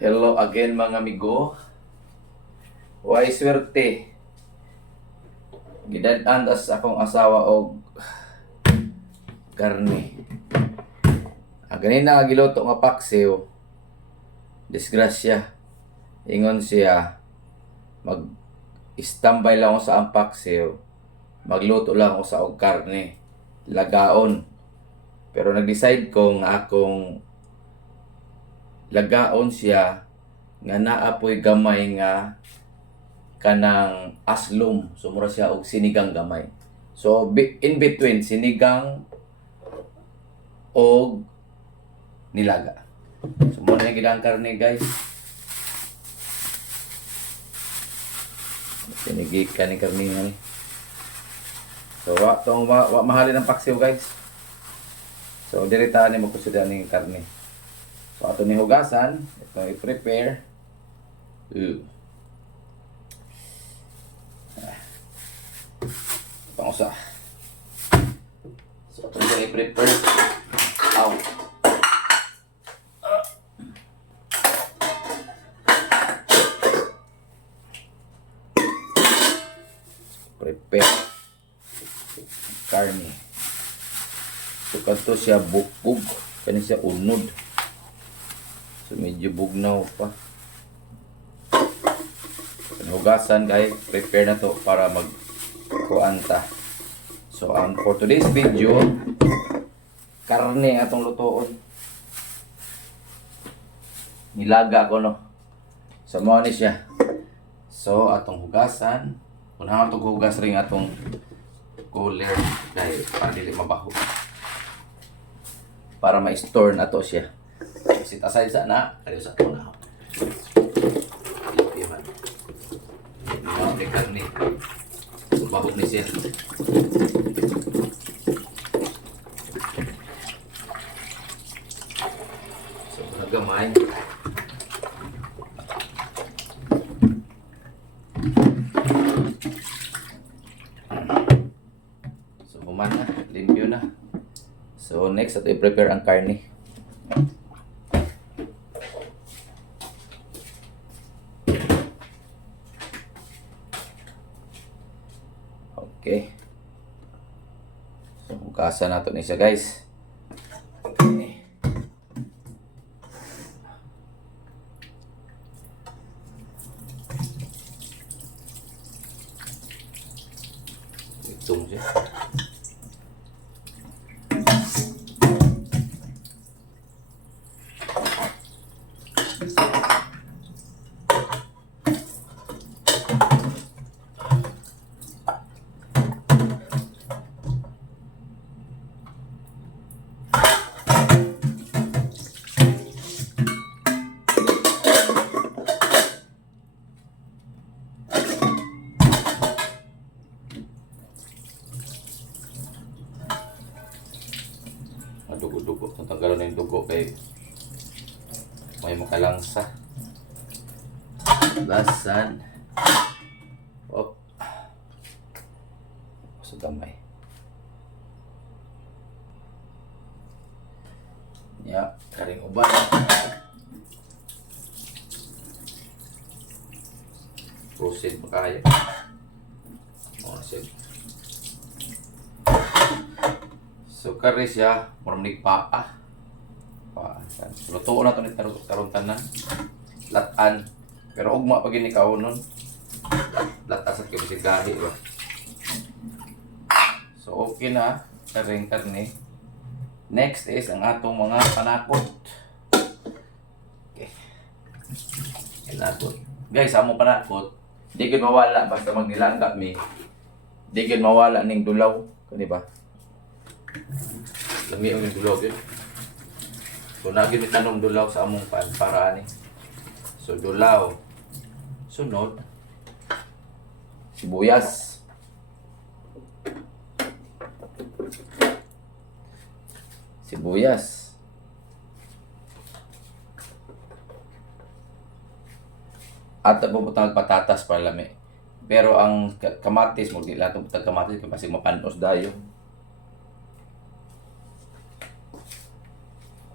Hello again mga amigo. Way swerte. Gidad-an tas akong asawa og karne. Ganina giluto nga paksiw. Disgrasya. Ingon siya mag-standby lang ako sa ang paksiw. Magluto lang ako sa og karne. Lagaon. Pero nag-decide ko nga akong lagaon siya nga naapoy gamay nga kanang aslom. So mura siya og sinigang gamay. So in between sinigang og nilaga. So muna yung gilang karne guys. Sinigikan ni karne nga ni. So wa mahalin ang paksiw guys. So diritahan ni mo kusudan ni karne. So ato ni hugasan, ito i-prepare. Pangusa. So ito na i-prepare. Ow. Prepare. Karne. So kanto siya bukbog. Kani siya unod. So medyo bugnaw pa. Hugasan guys, prepare na to para magkuanta. So for today's video, karne atong lutoon. Nilaga ko no. So mo ni siya. So atong hugasan, unahan atong hugas ring atong cooler dahil para dili mabaho. Para ma-store na to siya. Sit aside sa na, kayo sa tuna. Lipiman. Ini karne. Bahog ni siya. So, nagamay. So, human na. Limpyo na. So, next, ito i-prepare ang karne. Okay. So, hugasan natin isa guys. Okay. Itong siya. Dugo-dugo. Kung tanggalon na yung dugo kay may makalangsa. Lasan. Oh. Sa damay. Ya, karing uban. Proceed pa kaya. Proceed. So kari siya, murmig paa. Lutuon na ito ni taruntanan. Latan. Pero ugma pag ini kaunon. Latan sa kibisigahi ba. So okay na. Karing karne. Next is ang atong mga panakot. Okay. Panakot. Guys, amo panakot. Di gud mawala basta magnilangga mi. Di gud mawala ning dulaw. Kani ba? Lami ang dulaw yun. So naging tanong dulaw sa among pan para ani. So dulaw. Sunod. Sibuyas. Sibuyas. At puputang patatas para lami. Pero ang kamatis mo di lahat ng kamatis kasi mapanos dayo.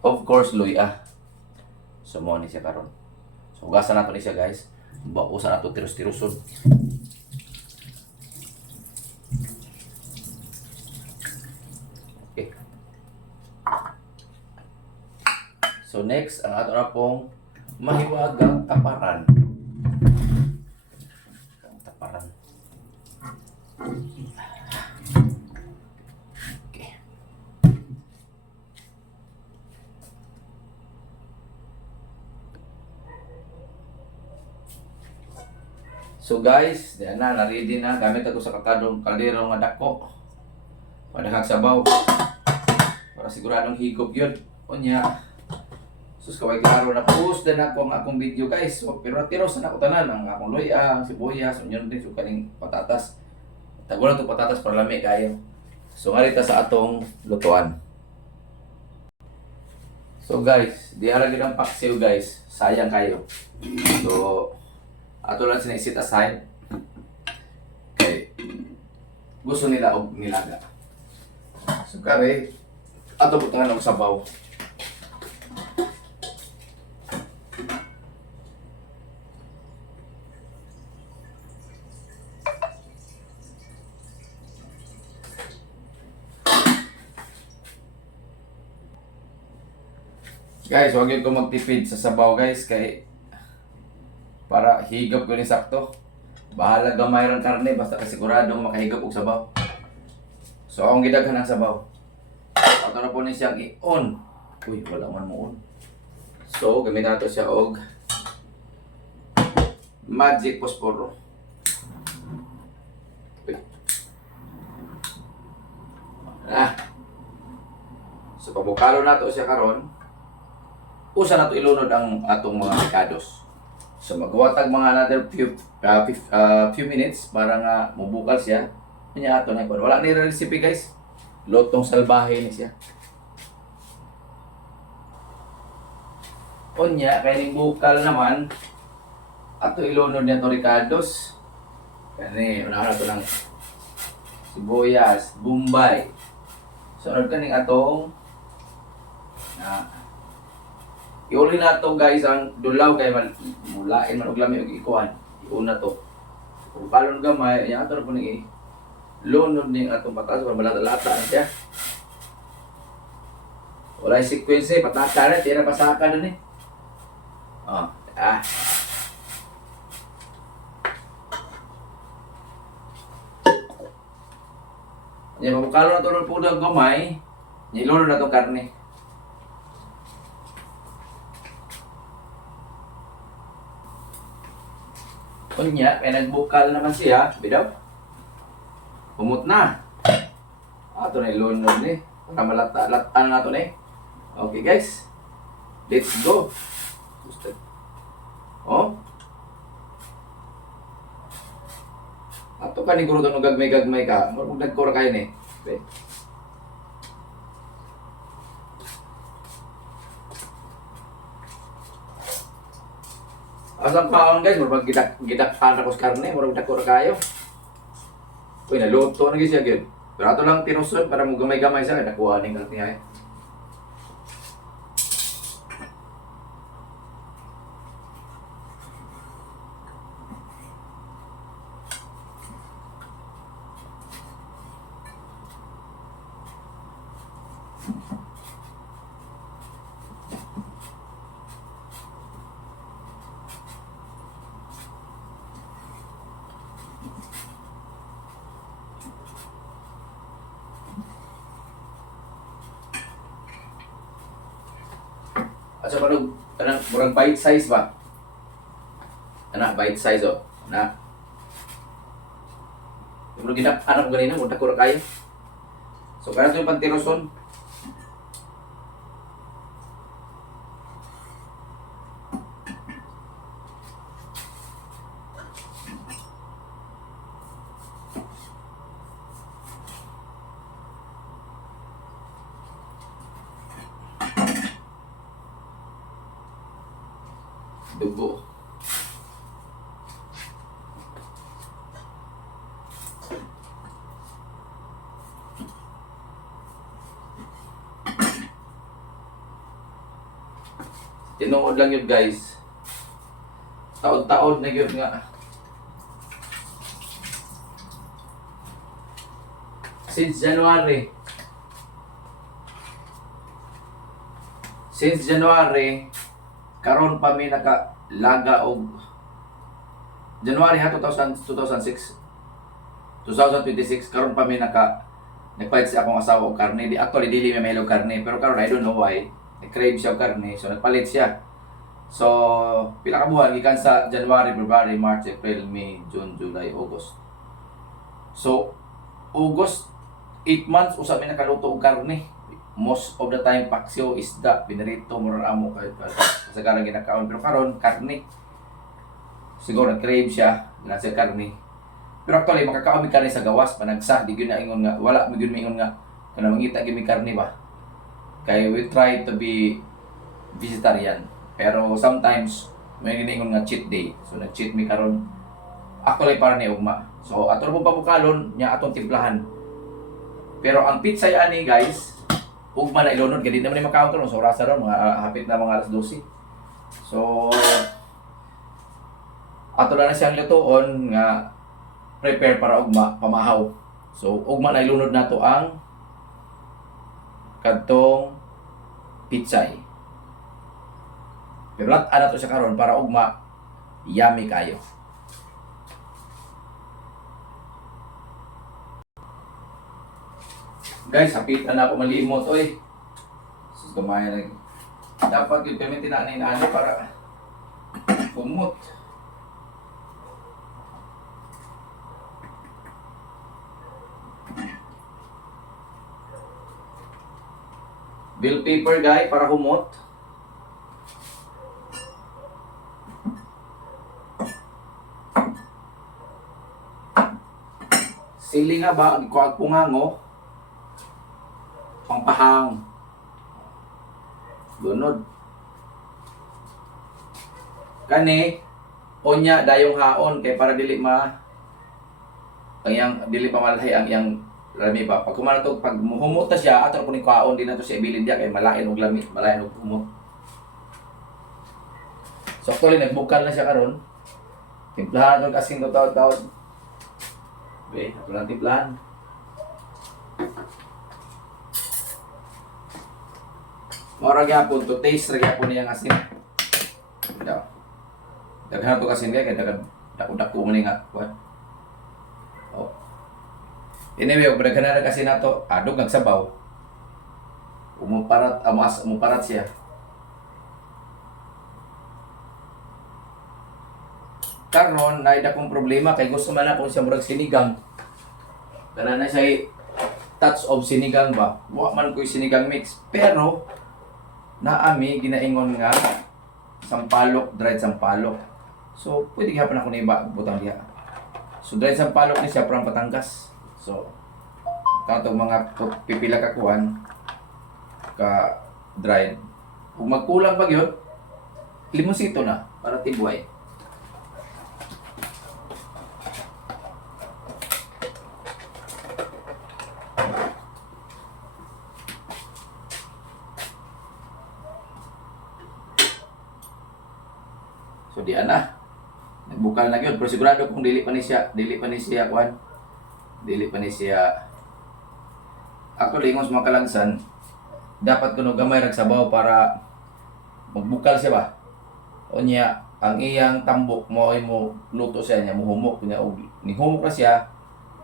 Of course, luya. So, mo ni siya karon. So hugasan nato ni siya guys. Bakusan nato tiros-tiroson. Okay. So next, ang ato na pong mahiwagang taparan. Taparan. Okay. So guys, diyan na, na-ready na. Gamit ako sa kaldero nga dako. Padahag sabaw. Para siguradong higop yun. Unya. Sus kaway klaro na post din ako ang akong video guys. So, pero tiros na ako tanan ang akong luya, sibuyas, unyon din so kaning patatas. Tago lang to patatas para lami kayo. So ngarita sa atong lutuan. So guys, di ara gid ang paksiw guys. Sayang kayo. So ato lang sinisit aside. Okay. Gusto nila og nilaga. So kare ato butangan og sabaw. Guys, huwag yun ko magtipid sa sabaw guys kay para higop ko ni sakto. Bahala gamay ng karne basta kasiguradong makahigop og sabaw. So akong gidaghan ang sabaw. Ato na po ni siyang i-on. Uy, wala man mo on. So gamit nato siya og magic posporo. Uy. So pabukalo nato siya karon. Usa nato ilunod ang atong mga picados. So magwatag mga another few minutes para nga mubukal siya. Kanya ato na kon. Wala ni recipe guys. Lotong salbahe ni siya. Kunya kay ning bukal naman ato ilunod niya to ricados. Kani una to ng sibuyas, bombay. Sunod kaning atong iuli na to guys ang dulaw kay mulain man og lami og ikuan. Iuna to. Kung palon gamay, yang ato po ni lunod ning atong patas para malata-lata na siya. Wala sequence patata na tira pasaka na ni. Yan mabukalo na to po ng gamay. Nilunod na tong karne. Kunya, kaya nagbukal naman siya, bidaw. Umot na. Ato na ilunod ni. Para malata-latan na ito ni. Okay guys. Let's go. Oh. Ato ka ni guro doon gagmay-gagmay ka. Marunong nagkora kayo ni. Okay. Asang kaon guys, murag gidak-gidak ko sa karne, murag dakor kayo. Uy, naluto na siya gyud. Pero ato lang tinusod para mo gamay-gamay sa nakuha ning karne ay. At sa panog, murag bite size ba? Bite size oh. Murag gidak anak ganina, murag ko kayo. So kaya ito yung pantiroson. Dugo. Tinuod lang yun guys. Taon-taon na yun nga. Since January. Karon pa mi nakalaga og January ha 2026 karon pa mi nagpalit siya akong asawa og karne. Actually dili mi mahilo karne, pero karon I don't know why nag-crave siya og karne, so nagpalit siya. So pila ka buwan gikan sa January, February, March, April, May, June, July, August. So August 8 months usab mi nakaluto og karne. Most of the time paksiw, isda, pinarito, murang amo kahit sa karang ginakaon. Pero karon karne. Siguro nag-crave siya, nasa karne. Pero actually, makakaon mi karne sa gawas, panagsa, di gyud na ingon nga, wala mi gyud ingon nga, kana mangita gyud mi karne ba. Kaya we try to be vegetarian. Pero sometimes, may ginaingon nga cheat day. So nag-cheat mi karon. Actually para ni ugma. So ato mo pabukalon, nya atong timplahan. Pero ang pizza ani guys, ugma na ilunod, gadi naman ni makaon karon. So rasa ron, mga hapit na mga alas 12. So ato na siyang lutuon nga prepare para ugma pamahaw. So ugma na ilunod nato ang kadtong pitsay. Pero lat ana to siya karon para ugma yummy kayo. Guys, hapit na ako malimot oy. Sus gamay na. Dapat yung gamitin na ani para kumot. Bill paper guys para humot. Sili nga ba ang kuwag pungango? Pangpahang. Lunod. Kani onya dayong haon kay para dili dili pa malhay ang yang lami ba. Pag kumana to, pag humot ta siya ato kuning kaon din nato siya ibilin dia kay malain og lami, malain og humot. So actually nagbukal na siya karon. Timplahan og asin to taod-taod. Okay, ato lang timplahan. Mora gyapon to taste ra gyapon niya asin. Daw. Daghan to kasi kay daghan dako-dako man nga kuan. Oh. Anyway, og daghan na kasi nato, adog nagsabaw. Umuparat siya. Karon na dakong problema kay gusto man ako siya murag sinigang. Kana na siya touch of sinigang ba. Wa man ko'y sinigang mix, pero naami ginaingon nga sampalok, dried sampalok. So pwede gyapon ako na iba butang diha. So dried sampalok ni siya from Batangas. So katong mga pipila ka kuan ka dried. Kung magkulang pa gyud, limosito na para tibuay. So di ana. Nagbukal na gyud, pero sigurado kung dili pa ni siya kuan. Dili pa ni siya. Actually, ingos mga kalangsan, dapat kuno gamay rag sabaw para magbukal siya ba. O niya, ang iyang tambok mo ay mo luto siya niya, muhumok niya og ni humok na siya,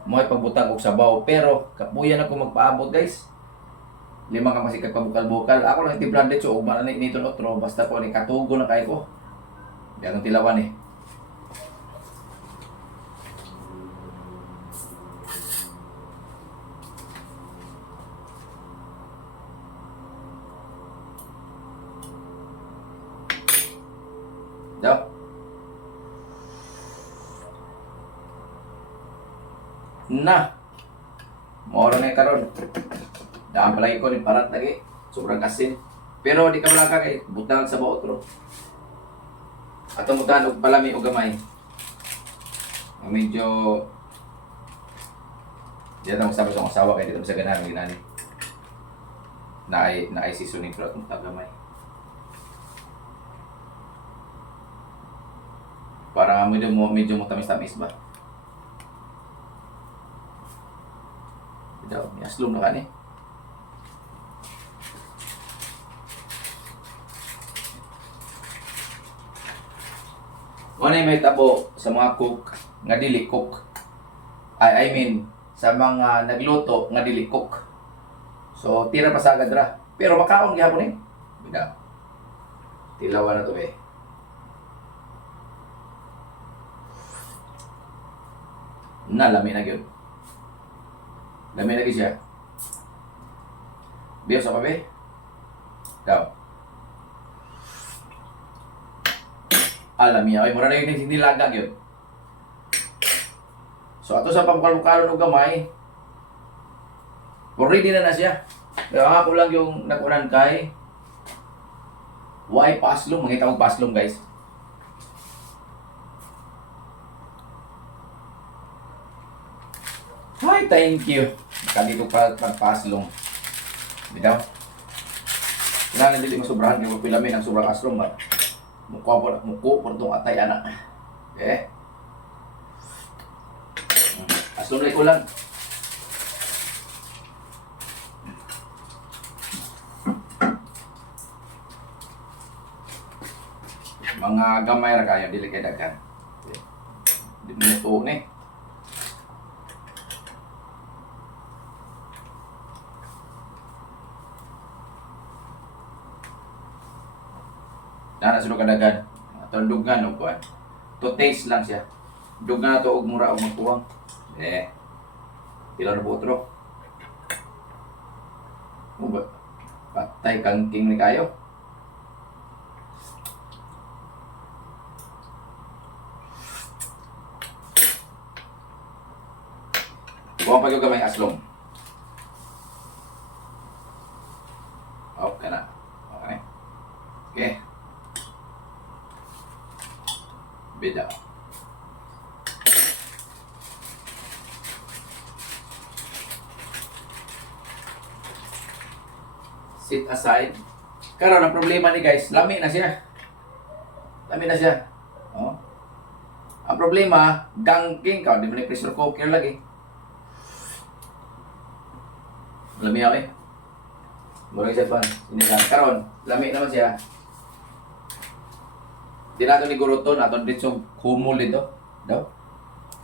mo ay pagbutang og sabaw. Pero kapuyan ako magpaabot guys. 5 ka masikag pabukal-bukal. Ako lang timplan dito og man nito otro basta ko ni katugo na kay ko. Yang tilawan eh. Daw. Na. Moro na karon. Daan palagi ko ni parat lagi. Sobrang asin. Pero di ka malaka kay butang sa otro. Ato mo tanog palami o gamay. Medyo diyan na masabi sa asawa kaya dito sa ganahan ginani. Na ay seasoning pero atong tagamay. Para medyo mo tamis-tamis ba. Ito, may aslom na kani. Wala may tabo sa mga cook nga dili cook. I mean sa mga nagluto nga dili cook. So tira pa sa agad ra. Pero makaon gyapon eh. Bida. Tilawan na to eh. Lami na gyud. Lami na gyud siya. Biyo sa kape. Daw. Alam niya, ay mura na yun hindi lagag yun. So ato sa pangkalong-kalong o gamay, ready na siya. Pero ako lang yung nakunan kay why paslong, mangita ko paslong guys. Hi, thank you. Kandito pa paslong. Bitaw. Kailangan dili masobrahan yung pilamin ang sobrang aslong ba. Muko po itong atay anak. Okay? Asunay ko lang. Mga gamay ra kayo, dili kay daghan. Okay. Di mo ito ni. Nana sino kadagan. Atong dugan o kuan. To taste lang siya. Dugan na to og mura og magtuwang. Pila na botro. Uba. Patay kang king ni kayo. Kuha pa yung gamay aslong. Okay na. Okay. Okay. Beda. Sit aside. Karon ang problema ni guys, lami na siya. Lami na siya. Oh. Ang problema, gangking ka, di mo ni pressure cooker lagi. Lami ako eh. Murag siya pa. Karon, lami naman siya. Di nato ni guruton, nato dito humol dito. Daw.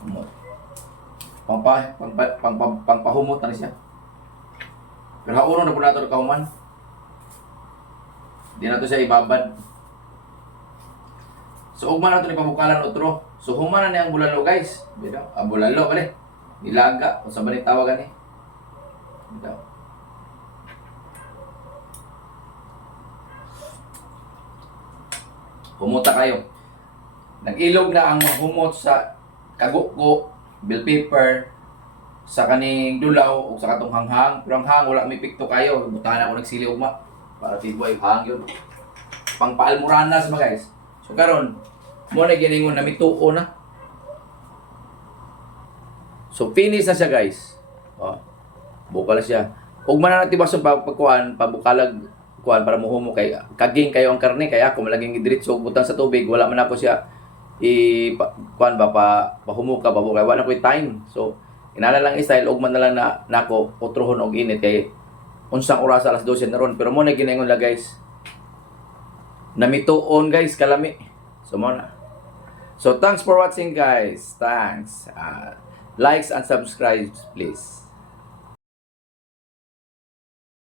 Humol. Pangpahumot na siya. Pero hauno na po nato kahuman. Di nato siya ibabad. So ugman nato ni pabukalan otro. So human na ni ang bulalo guys. Bitaw, ang bulalo pala. Nilaga o sa bani tawagan ni. Bitaw. Humuta kayo. Nag-ilog na ang humot sa kaguko, bell pepper, sa kaning dulaw o sa katong hanghang. Pero ang hang wala may pikto kayo. Butahan ako nagsili ugma para tibuay hang yun. Pangpaalmuranas mga guys. So karon mo na giningon na mituo na. So finish na siya guys. Oh. Bukal siya. Ug man na natin baso pagkuan, pabukalag kuan para muhumo kay kaging kayo ang karne kaya ako malaging diretso butang sa tubig wala man ako siya kuan ba pahumo ka babu kay wala ko time. So inala lang style ug man na lang na nako utrohon og init kay unsang oras alas 12 na ron pero mo na giningon la guys. Namituon guys kalami. So mo na. So thanks for watching guys. Thanks. Likes and subscribe please.